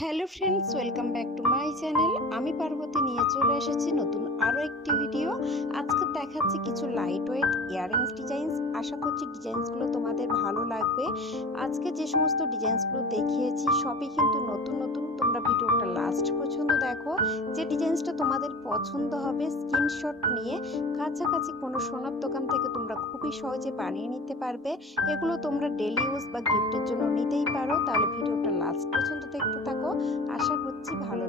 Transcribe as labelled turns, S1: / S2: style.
S1: Hello friends, welcome back to my channel. আমি পার্বতী নিয়ে চলে এসেছি নতুন আরও একটি ভিডিও। আজকে দেখাচ্ছি কিছু লাইট ওয়েট ইয়ারিংস ডিজাইনস আশা করছি ডিজাইনসগুলো তোমাদের ভালো লাগবে। আজকে যে সমস্ত ডিজাইনসগুলো দেখিয়েছি, সবই কিন্তু নতুন নতুন। তোমরা ভিডিওটা লাস্ট পর্যন্ত দেখো। যে ডিজাইনসটা তোমাদের পছন্দ হবে স্ক্রিনশট নিয়ে। কাছাকাছি কোনো সোনার দোকান থেকে তোমরা খুবই সহজে বানিয়ে নিতে পারবে। এগুলো তোমরা ডেলি ইউজ বা গিফটের জন্য নিতেই পারো। তাহলে ভিডিওটা লাস্ট পর্যন্ত দেখতে থাকো। আশা করছি ভালো